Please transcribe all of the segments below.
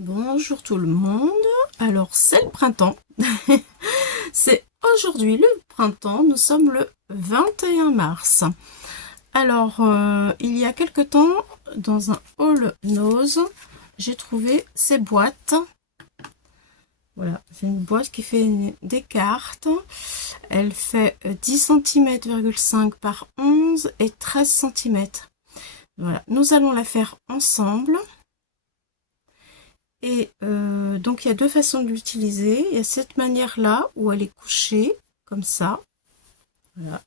Bonjour tout le monde. Alors c'est le printemps. C'est aujourd'hui le printemps. Nous sommes le 21 mars. Alors il y a quelque temps dans un haul Nose, j'ai trouvé ces boîtes. Voilà, c'est une boîte qui fait des cartes. Elle fait 10 cm,5 par 11 et 13 cm. Voilà, nous allons la faire ensemble. Et donc il y a deux façons de l'utiliser. Il y a cette manière-là où elle est couchée, comme ça. Voilà.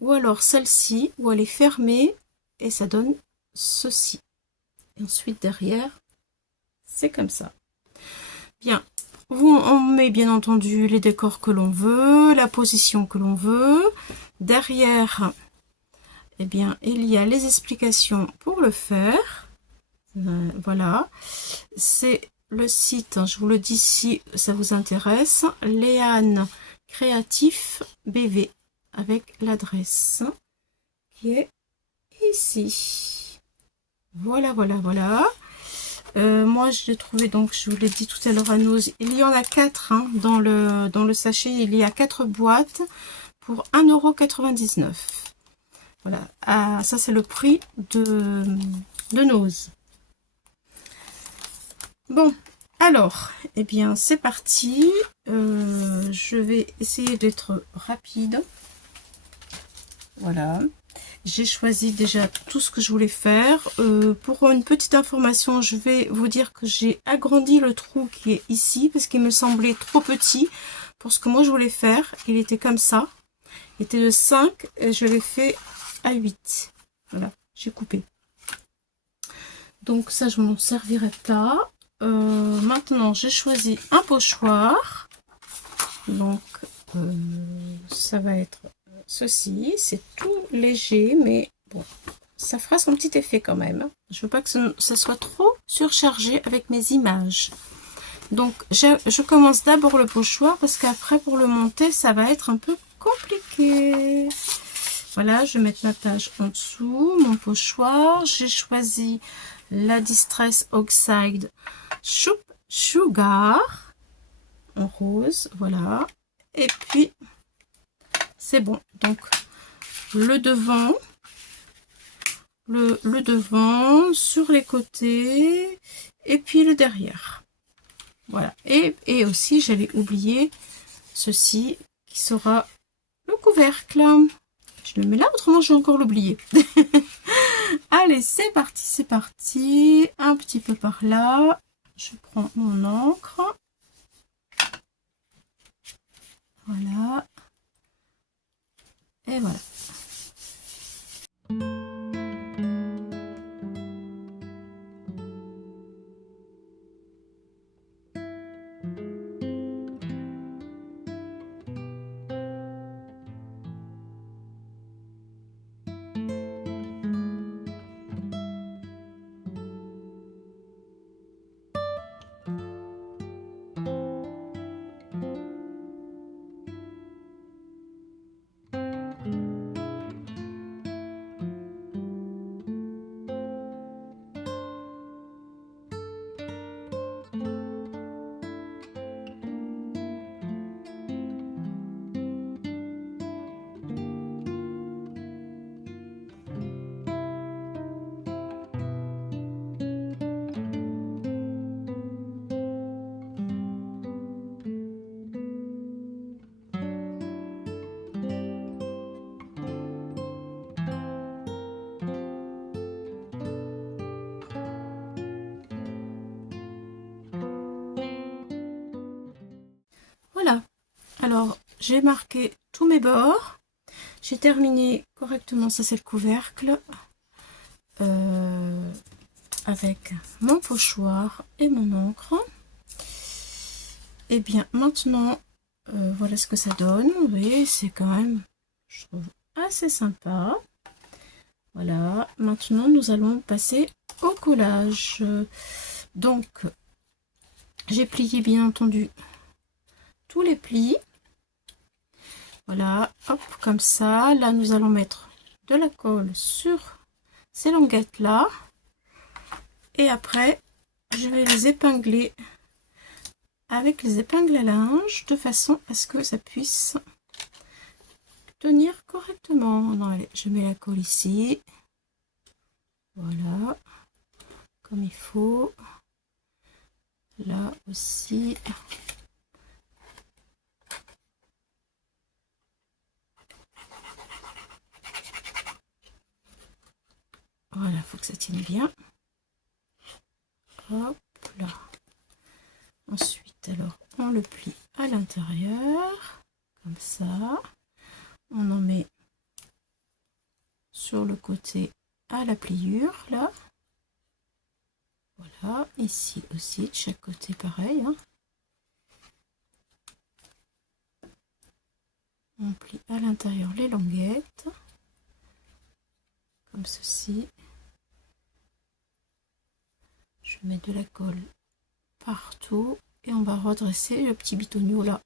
Ou alors celle-ci où elle est fermée et ça donne ceci. Et ensuite derrière, c'est comme ça. Bien. On met bien entendu les décors que l'on veut, la position que l'on veut. Derrière, eh bien, il y a les explications pour le faire. Voilà. C'est le site, je vous le dis si ça vous intéresse, Léane Créatif BV, avec l'adresse qui est ici. Voilà, voilà, voilà. Moi, je l'ai trouvé, donc je vous l'ai dit tout à l'heure à Nose, il y en a 4 hein, dans le sachet, il y a 4 boîtes pour 1,99 €. Voilà, ah, ça c'est le prix de Nose. Bon, alors, eh bien, c'est parti. Je vais essayer d'être rapide. Voilà. J'ai choisi déjà tout ce que je voulais faire. Pour une petite information, je vais vous dire que j'ai agrandi le trou qui est ici parce qu'il me semblait trop petit pour ce que moi je voulais faire. Il était comme ça. Il était de 5 et je l'ai fait à 8. Voilà, j'ai coupé. Donc ça, je m'en servirai pas. Maintenant, j'ai choisi un pochoir. Donc, ça va être ceci. C'est tout léger, mais bon, ça fera son petit effet quand même. Je veux pas que ça soit trop surchargé avec mes images. Donc, je commence d'abord le pochoir parce qu'après, pour le monter, ça va être un peu compliqué. Voilà, je vais mettre ma page en dessous, mon pochoir. J'ai choisi la Distress Oxide Sugar en rose, voilà. Et puis, c'est bon. Donc, le devant, le devant, sur les côtés, et puis le derrière. Voilà. Et aussi, j'avais oublié ceci, qui sera le couvercle. Je le mets là, autrement je vais encore l'oublier. Allez, c'est parti, c'est parti. Un petit peu par là. Je prends mon encre. Voilà. Et voilà. Voilà. Alors, j'ai marqué tous mes bords. J'ai terminé correctement, ça c'est le couvercle. Avec mon pochoir et mon encre. Et bien maintenant, voilà ce que ça donne. Vous voyez, c'est quand même, je trouve, assez sympa. Voilà, maintenant nous allons passer au collage. Donc, j'ai plié bien entendu tous les plis. Voilà, hop, comme ça. Là, nous allons mettre de la colle sur ces languettes là. Et après, je vais les épingler avec les épingles à linge de façon à ce que ça puisse tenir correctement. Non, allez, je mets la colle ici. Voilà, comme il faut. Là aussi. Voilà, il faut que ça tienne bien. Hop là. Ensuite, alors, on le plie à l'intérieur, comme ça. On en met sur le côté à la pliure, là. Voilà, ici aussi, de chaque côté, pareil. Hein. On plie à l'intérieur les languettes, comme ceci. Je mets de la colle partout et on va redresser le petit bitonio là,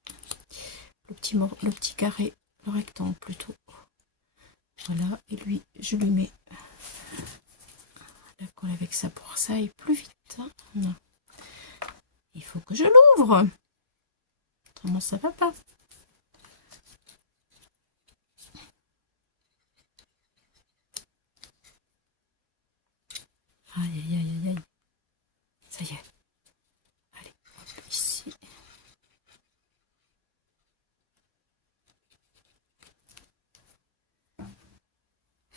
le petit carré, le rectangle plutôt. Voilà, et lui, je lui mets la colle avec ça pour que ça aille plus vite. Non. Il faut que je l'ouvre, autrement ça va pas. Aïe aïe aïe aïe aïe, ça y est. Allez, hop, ici.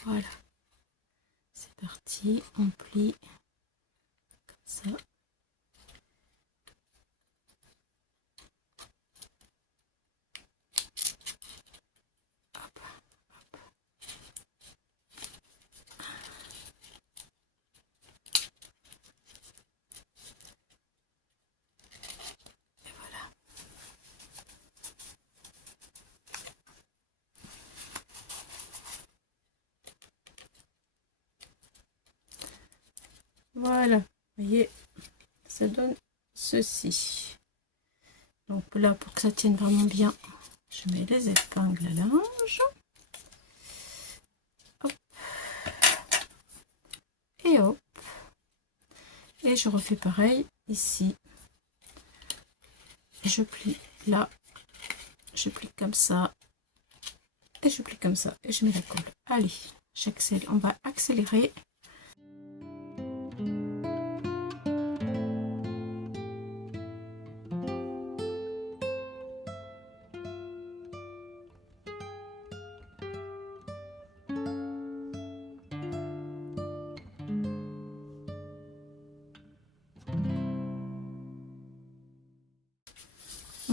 Voilà, c'est parti, on plie comme ça. Hop, hop. Et voilà. Voilà, vous voyez, ça donne ceci. Donc là, pour que ça tienne vraiment bien, je mets les épingles à linge. Hop. Et hop. Et je refais pareil ici. Je plie là. Je plie comme ça. Et je plie comme ça. Et je mets la colle. Allez, j'accélère. On va accélérer.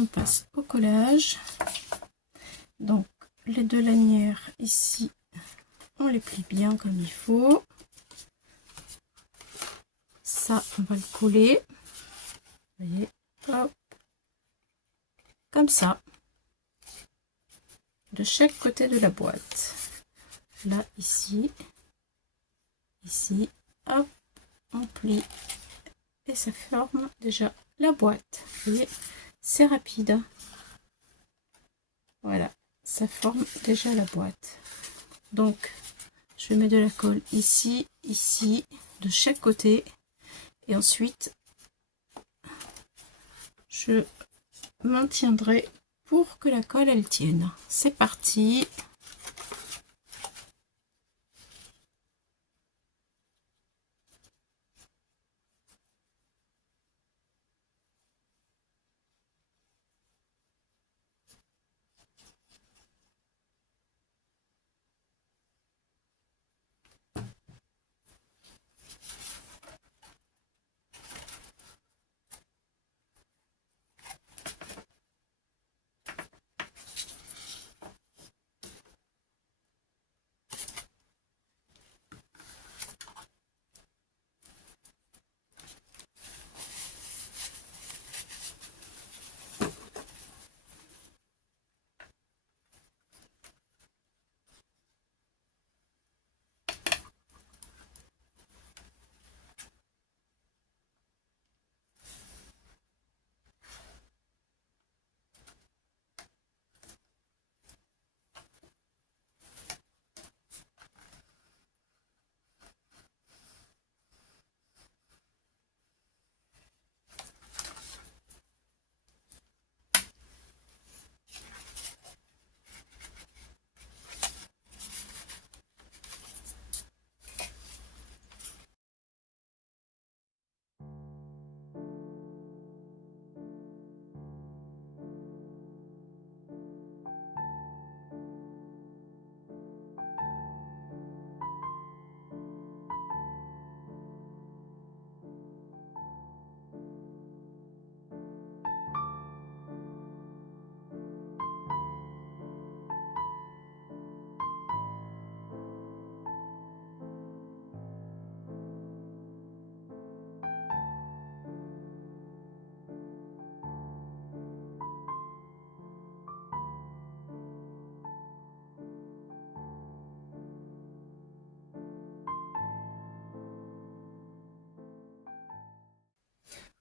On passe au collage. Donc les deux lanières ici, on les plie bien comme il faut. Ça, on va le coller. Vous voyez, hop, comme ça, de chaque côté de la boîte. Là, ici, hop, on plie et ça forme déjà la boîte. Vous voyez, c'est rapide. Voilà, ça forme déjà la boîte. Donc, je mets de la colle ici, ici, de chaque côté. Et ensuite, je maintiendrai pour que la colle, elle tienne. C'est parti.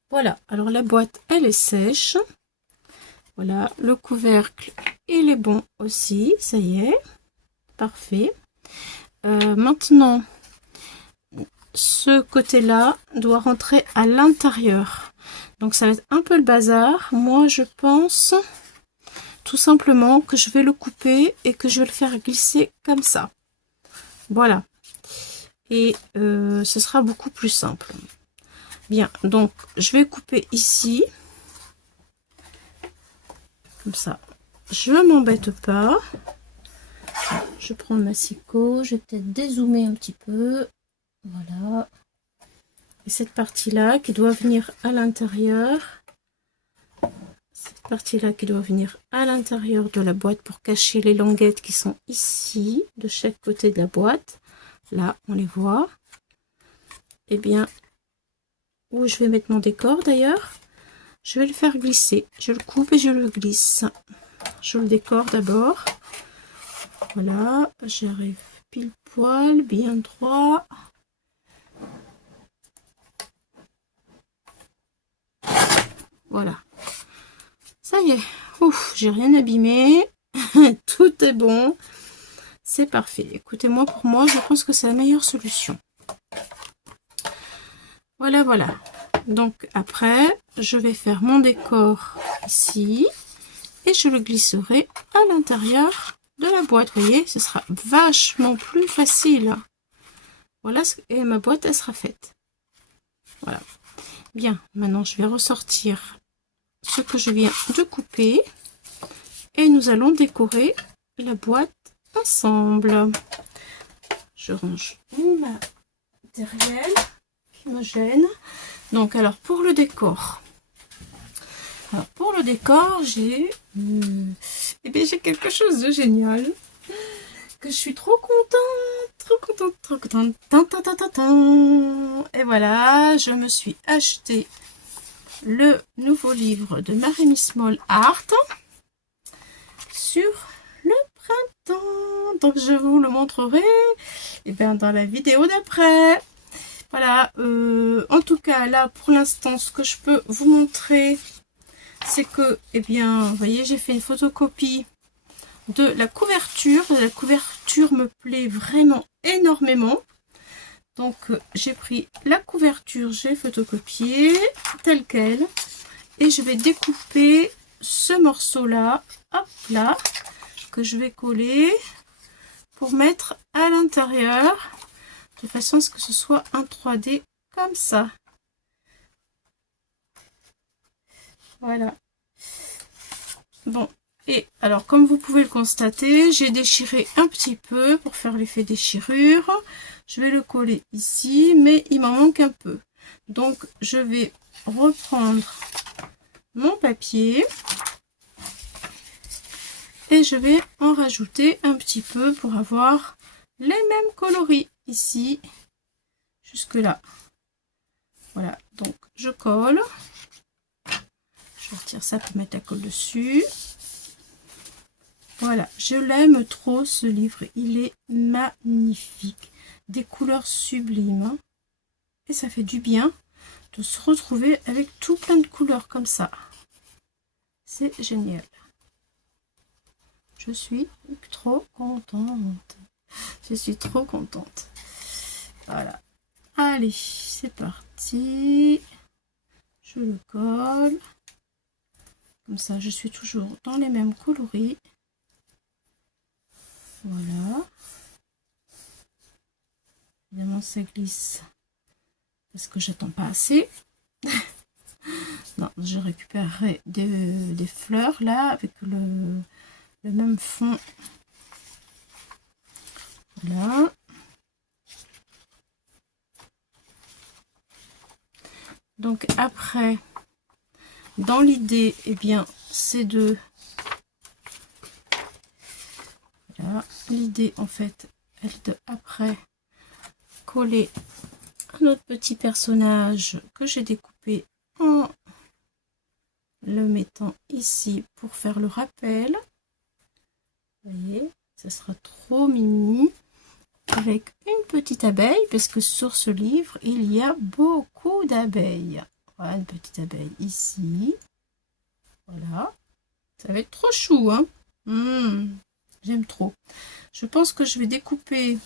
Voilà, alors la boîte, elle est sèche. Voilà, le couvercle, il est bon aussi, ça y est, parfait. Maintenant, ce côté-là doit rentrer à l'intérieur. Donc ça va être un peu le bazar. Moi, je pense tout simplement que je vais le couper et que je vais le faire glisser comme ça. Voilà. Et ce sera beaucoup plus simple. Bien, donc je vais couper ici. Comme ça. Je m'embête pas. Je prends le massicot. Je vais peut-être dézoomer un petit peu. Voilà. Et cette partie-là qui doit venir à l'intérieur. Cette partie-là qui doit venir à l'intérieur de la boîte pour cacher les languettes qui sont ici, de chaque côté de la boîte. Là, on les voit. Et bien, où je vais mettre mon décor d'ailleurs, je vais le faire glisser. Je le coupe et je le glisse. Je le décore d'abord. Voilà, j'arrive pile poil, bien droit. Voilà. Ça y est. Ouf, j'ai rien abîmé. Tout est bon. C'est parfait. Écoutez-moi, pour moi, je pense que c'est la meilleure solution. Voilà, voilà. Donc après, je vais faire mon décor ici. Et je le glisserai à l'intérieur de la boîte. Vous voyez, ce sera vachement plus facile. Voilà, et ma boîte, elle sera faite. Voilà. Bien, maintenant, je vais ressortir ce que je viens de couper. Et nous allons décorer la boîte ensemble. Je range mon matériel qui me gêne. Donc, alors, pour le décor. Alors, pour le décor, j'ai quelque chose de génial. Que je suis trop contente. Et voilà, je me suis acheté le nouveau livre de Marie Small Art sur le printemps. Donc je vous le montrerai dans la vidéo d'après. Voilà, en tout cas là pour l'instant ce que je peux vous montrer c'est que vous voyez j'ai fait une photocopie de la couverture. La couverture me plaît vraiment énormément. Donc j'ai pris la couverture, j'ai photocopié telle quelle et je vais découper ce morceau là, hop là, que je vais coller pour mettre à l'intérieur de façon à ce que ce soit un 3D comme ça. Voilà. Bon, et alors comme vous pouvez le constater, j'ai déchiré un petit peu pour faire l'effet déchirure. Je vais le coller ici, mais il m'en manque un peu. Donc je vais reprendre mon papier et je vais en rajouter un petit peu pour avoir les mêmes coloris ici jusque là. Voilà, donc je colle. Je retire ça pour mettre la colle dessus. Voilà, je l'aime trop ce livre, il est magnifique, des couleurs sublimes et ça fait du bien de se retrouver avec tout plein de couleurs comme ça. C'est génial. Je suis trop contente. Je suis trop contente. Voilà. Allez, c'est parti. Je le colle. Comme ça, je suis toujours dans les mêmes coloris. Voilà. Évidemment, ça glisse parce que j'attends pas assez. Non, je récupérerai des fleurs là avec le même fond. Voilà. Donc après, dans l'idée, c'est de... Voilà, l'idée en fait, elle est de après coller un autre petit personnage que j'ai découpé en le mettant ici pour faire le rappel. Vous voyez, ça sera trop mimi. Avec une petite abeille, parce que sur ce livre, il y a beaucoup d'abeilles. Voilà, une petite abeille ici. Voilà. Ça va être trop chou, hein. J'aime trop. Je pense que je vais découper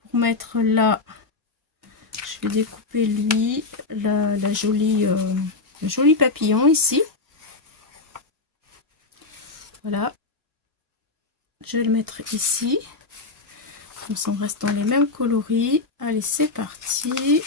pour mettre là. Je vais découper lui, le joli papillon ici. Voilà. Je vais le mettre ici. Comme ça, on reste dans les mêmes coloris. Allez, c'est parti.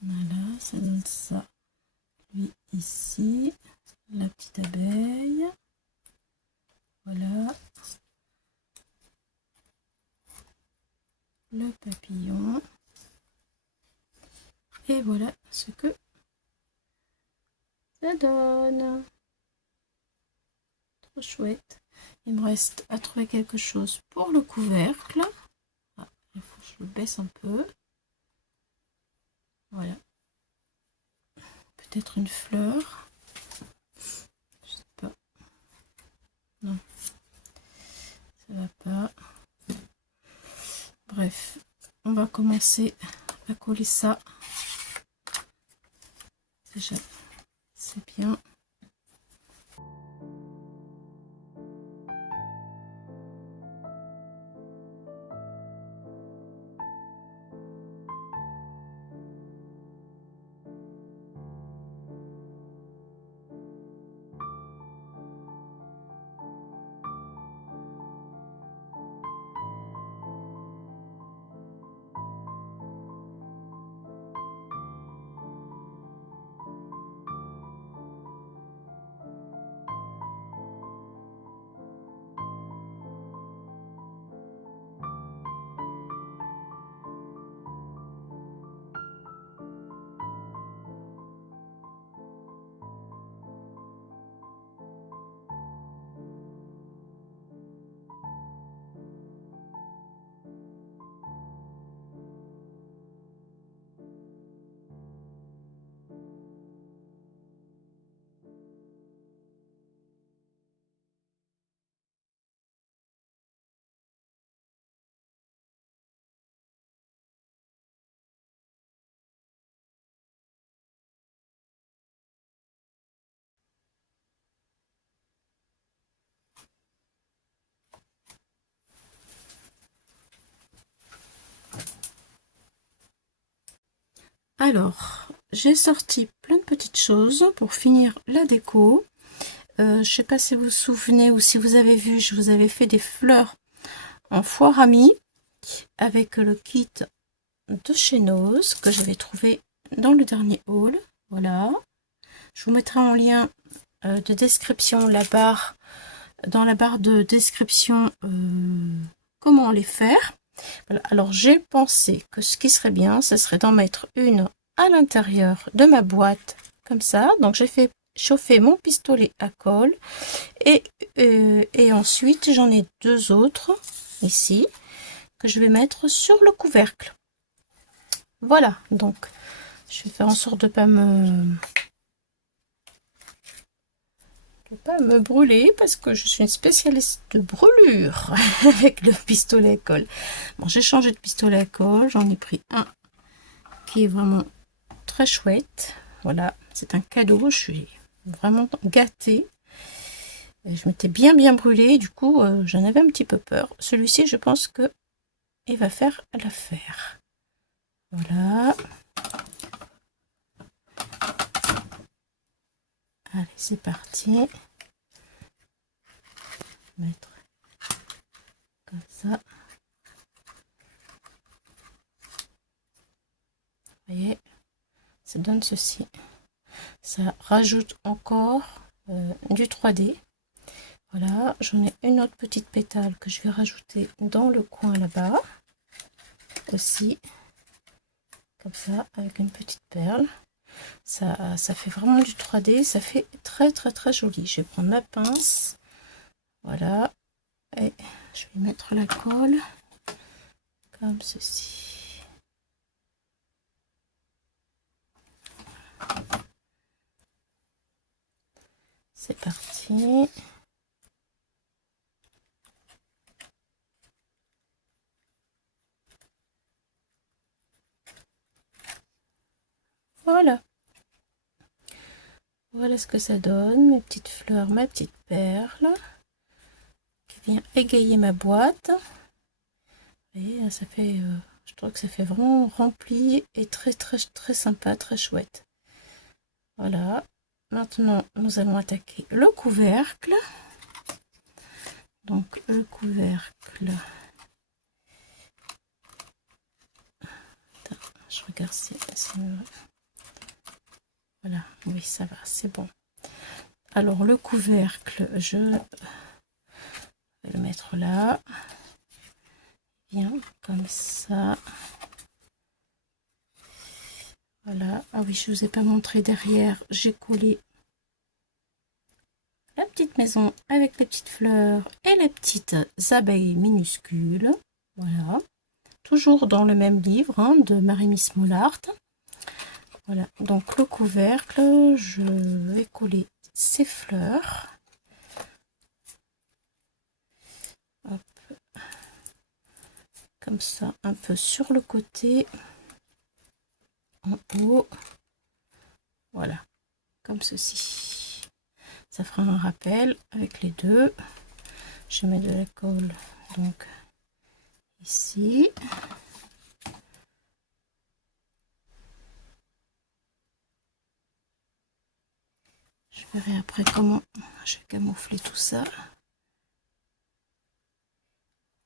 Voilà, ça donne ça. Lui ici, la petite abeille. Voilà. Le papillon. Et voilà ce que ça donne. Trop chouette. Il me reste à trouver quelque chose pour le couvercle. Ah, il faut que je le baisse un peu. Voilà. Peut-être une fleur. Je sais pas. Non. Ça va pas. Bref. On va commencer à coller ça. Déjà, c'est bien. Alors, j'ai sorti plein de petites choses pour finir la déco. Je sais pas si vous vous souvenez ou si vous avez vu, je vous avais fait des fleurs en foire amie avec le kit de chez Nose que j'avais trouvé dans le dernier haul. Voilà. Je vous mettrai en lien de description dans la barre de description comment les faire. Voilà. Alors j'ai pensé que ce qui serait bien, ce serait d'en mettre une à l'intérieur de ma boîte comme ça. Donc j'ai fait chauffer mon pistolet à colle et ensuite j'en ai deux autres ici que je vais mettre sur le couvercle. Voilà, donc je vais faire en sorte de pas me brûler parce que je suis une spécialiste de brûlure avec le pistolet à colle. Bon, j'ai changé de pistolet à colle, j'en ai pris un qui est vraiment très chouette. Voilà, c'est un cadeau, je suis vraiment gâtée. Je m'étais bien brûlée, du coup j'en avais un petit peu peur. Celui-ci, je pense que il va faire l'affaire. Voilà. Allez, c'est parti. Mettre comme ça. Vous voyez, ça donne ceci. Ça rajoute encore du 3D. Voilà, j'en ai une autre petite pétale que je vais rajouter dans le coin là-bas aussi. comme ça, avec une petite perle. Ça fait vraiment du 3D, ça fait très très très joli. Je vais prendre ma pince, voilà, et je vais mettre la colle comme ceci. C'est parti. Voilà. Voilà ce que ça donne, mes petites fleurs, ma petite perle qui vient égayer ma boîte. Et ça fait, je trouve que ça fait vraiment rempli et très très très sympa, très chouette. Voilà. Maintenant, nous allons attaquer le couvercle. Donc le couvercle. Attends, je regarde si voilà, oui ça va, c'est bon. Alors le couvercle, je vais le mettre là. Bien, comme ça. Voilà. Ah oui, je vous ai pas montré derrière. J'ai collé la petite maison avec les petites fleurs et les petites abeilles minuscules. Voilà. Toujours dans le même livre hein, de Marie-Miss Mollart. Voilà. Donc le couvercle, je vais coller ces fleurs. Hop. Comme ça, un peu sur le côté. En haut. Voilà. Comme ceci. Ça fera un rappel avec les deux. Je mets de la colle donc ici. Je verrai après comment je vais camoufler tout ça.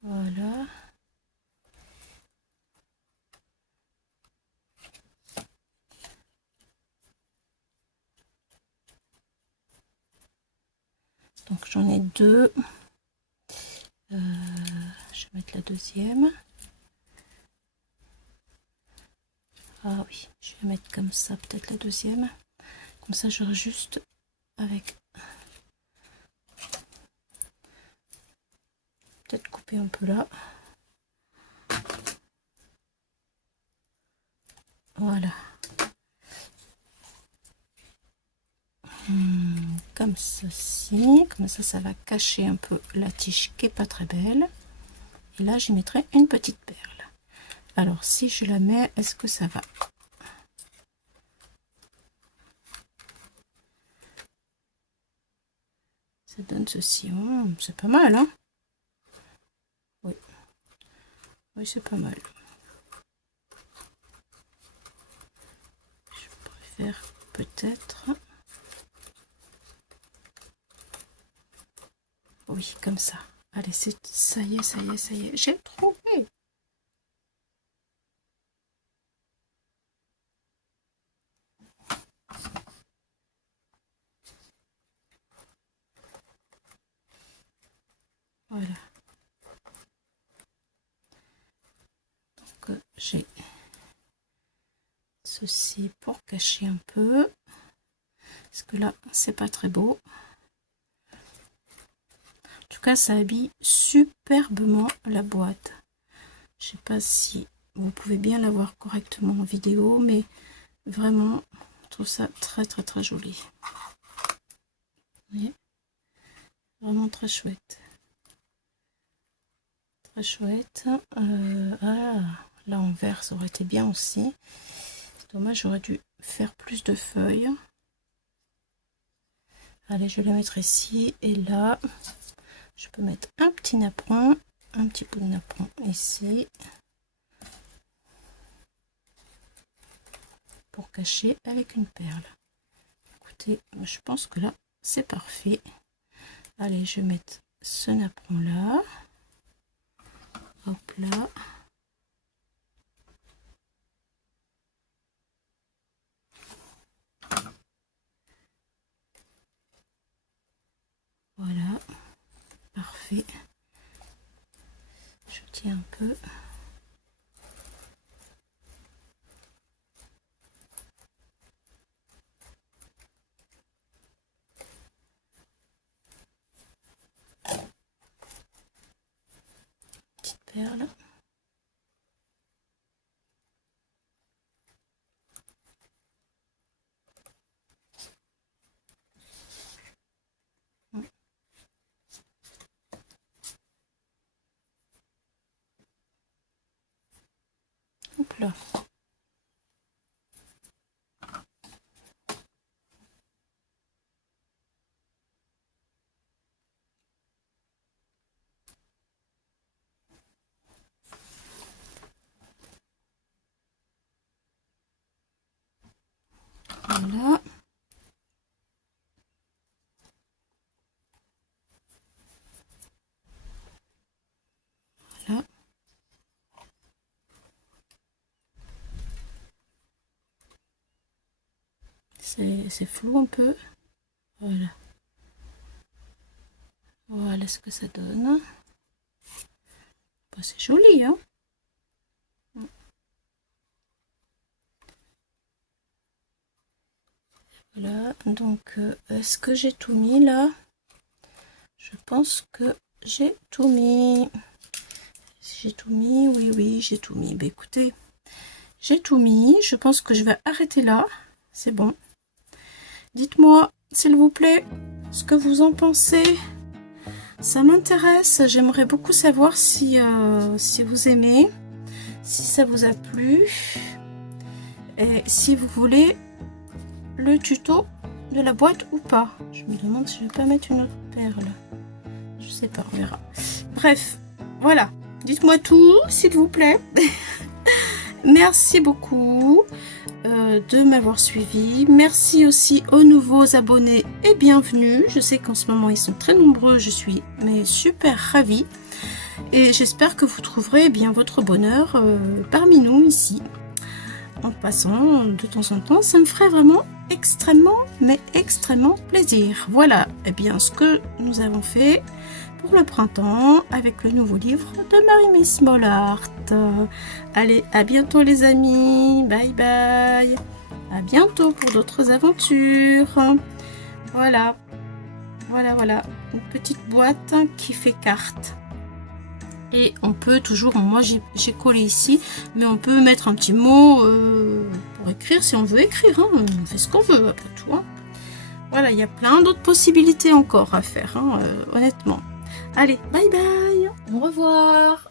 Voilà. Donc j'en ai deux. Je vais mettre la deuxième. Ah oui, je vais mettre comme ça peut-être la deuxième. Comme ça j'aurai juste avec... Peut-être couper un peu là. Voilà. Comme ceci. Comme ça va cacher un peu la tige qui est pas très belle. Et là j'y mettrai une petite perle. Alors si je la mets, est-ce que ça va? Ça donne ceci. Oh, c'est pas mal, hein? Oui. Oui, c'est pas mal. Je préfère peut-être... Oui, comme ça. Allez, ça y est, ça y est, ça y est. J'ai trouvé. Voilà. Donc, j'ai ceci pour cacher un peu. Parce que là, c'est pas très beau. En tout cas, ça habille superbement la boîte. Je sais pas si vous pouvez bien la voir correctement en vidéo, mais vraiment, je trouve ça très très très joli. Vous voyez, vraiment très chouette. Très chouette. Ah, là en vert, ça aurait été bien aussi. Dommage, j'aurais dû faire plus de feuilles. Allez, je vais la mettre ici et là. Je peux mettre un petit napperon, un petit bout de napperon ici. Pour cacher avec une perle. Écoutez, je pense que là, c'est parfait. Allez, je vais mettre ce napperon là. Hop là. Voilà. Parfait. Je tiens un peu. faire là. Hop là. Voilà. Voilà. C'est flou un peu. Voilà. Voilà ce que ça donne. Bah, c'est joli, hein. Voilà, donc est-ce que j'ai tout mis là? Je pense que j'ai tout mis. Si j'ai tout mis, oui, j'ai tout mis. Bah, écoutez, j'ai tout mis. Je pense que je vais arrêter là. C'est bon. Dites-moi, s'il vous plaît, ce que vous en pensez. Ça m'intéresse. J'aimerais beaucoup savoir si, si vous aimez, si ça vous a plu. Et si vous voulez le tuto de la boîte ou pas. Je me demande si je vais pas mettre une autre perle. Je sais pas, on verra. Bref, voilà. Dites-moi tout, s'il vous plaît. Merci beaucoup de m'avoir suivi. Merci aussi aux nouveaux abonnés et bienvenue. Je sais qu'en ce moment, ils sont très nombreux. Je suis super ravie. Et j'espère que vous trouverez bien votre bonheur parmi nous ici. En passant de temps en temps, ça me ferait vraiment extrêmement plaisir. Voilà, et bien ce que nous avons fait pour le printemps avec le nouveau livre de Marie-Miss Mollart. Allez, à bientôt les amis, bye bye, à bientôt pour d'autres aventures. Voilà, une petite boîte qui fait carte. Et on peut toujours, moi j'ai collé ici, mais on peut mettre un petit mot pour écrire si on veut écrire. Hein. On fait ce qu'on veut après tout. Hein. Voilà, il y a plein d'autres possibilités encore à faire, hein, honnêtement. Allez, bye bye, au revoir.